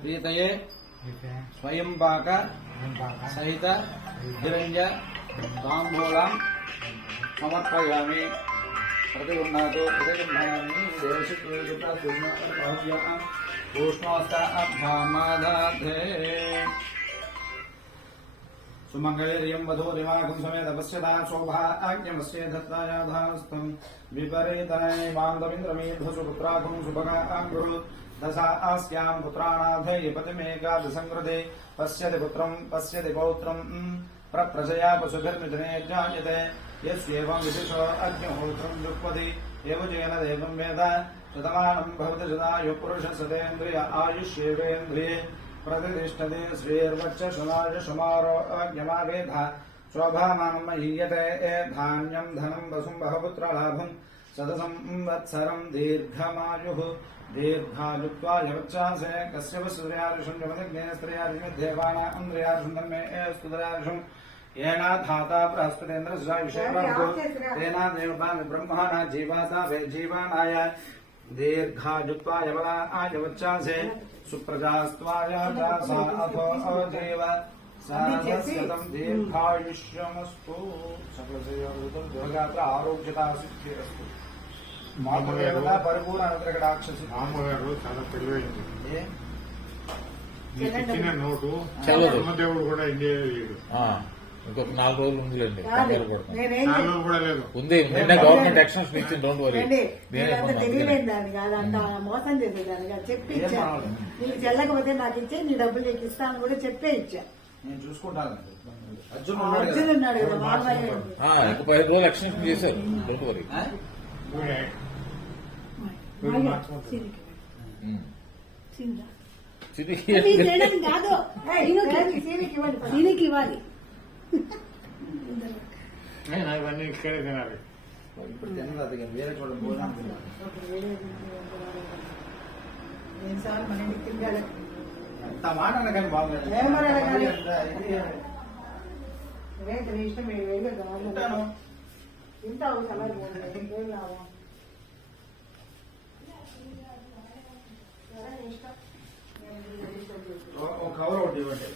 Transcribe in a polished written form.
ప్రీతయే స్వయంపాక సహిత హిరణ్య తాంబూలం సమర్పయామి. ప్రతిగృహ్ణాతు ప్రతిగృహ్ణామి దేవశుక్రోష్ణోస్తాభ్యామాదాధే సుమంగళేరియం వధూరిమాగం సమేత పశ్యతాం శోభాగ్యమస్యే దత్తాయాధాస్తం విపరీతాయ బాంధవింద్రమీర్భసు పుత్రాకం సుభగాం గురు దశా ఆస్యాం పుత్రాణాధయ పతిమేకాదశంకృతే పశ్యతి పుత్రం పశ్యతి పౌత్రం ప్రజయా పశుభిర్మిథునే జాయతే యస్యేవం విశిషో అగ్నిహోత్రం జుక్పతి ఏవజేన దేవం వేద శతమానం భవతి శతాయు పురుష సతేంద్రియ ఆయుష్యేవేంద్రియే प्रतिष्ठते श्रीर्वक्षसमारोग्यमावेध शोभामानं महीयते धान्यं धनं वसुं बहुपुत्रलाभं शतसंवत्सरं दीर्घमायुः दीर्घायुत्वाय वक्षासे कस्य सूर्यार्षं जमदग्ने स्त्रियार्षं देवानां इन्द्रियार्षं तन्मे स्तुतयार्षं येना धाता बृहस्पतेन्द्रस्वायुषेवो तेना देवतानि ब्रह्मणा जीवाता वे जीवानाय दीर्घायुत्वाय बलाय वक्षासे सुप्रजास्त्वाय दासा अथो देव साधस्यतं दीर्घायुष्यमस्तु सकलसेयोरुतं दुर्गात्र आरोग्यता सिद्धिरस्तु మామూలుగా పరిపూర్ణ అనుగ్రహడాక్షసి మామూలు చాలా తెలివైంది. ఇచ్చిన నోటు దేవుడు కూడా ఎంజాయ్ చేయడు. ఇంకొక 4 రోజులు ఉందిలేండి. 4 రోజులు కూడా లేదు ఉంది. నిన్న గవర్నమెంట్ ఎక్స్టెన్షన్ ఇచ్చింది. Don't worry. తెలియలేదు దాన్ని కాదు, అంత మోసం చేసేదాన్ని కాదు. చెప్పి ఇచ్చా, నీకు చెల్లకపోతే నాకు ఇచ్చే, నీ డబ్బులు నీకు ఇస్తాను కూడా చెప్పే ఇచ్చా. నేను చూసుకుంటాను. అర్జున్ ఉన్నాడు కదా, 5 రోజులు ఎక్స్టెన్షన్ చేశారు. Don't worry. కాదు, సీనికి ఇవ్వాలి. అవన్నీ ఇక్కడే తినాలి. ఇప్పుడు తినదు, వేరే చోట భోజనం ఎంత మాట కానీ బాగుంది. తింటావు కవర్ ఒకటి ఇవ్వండి.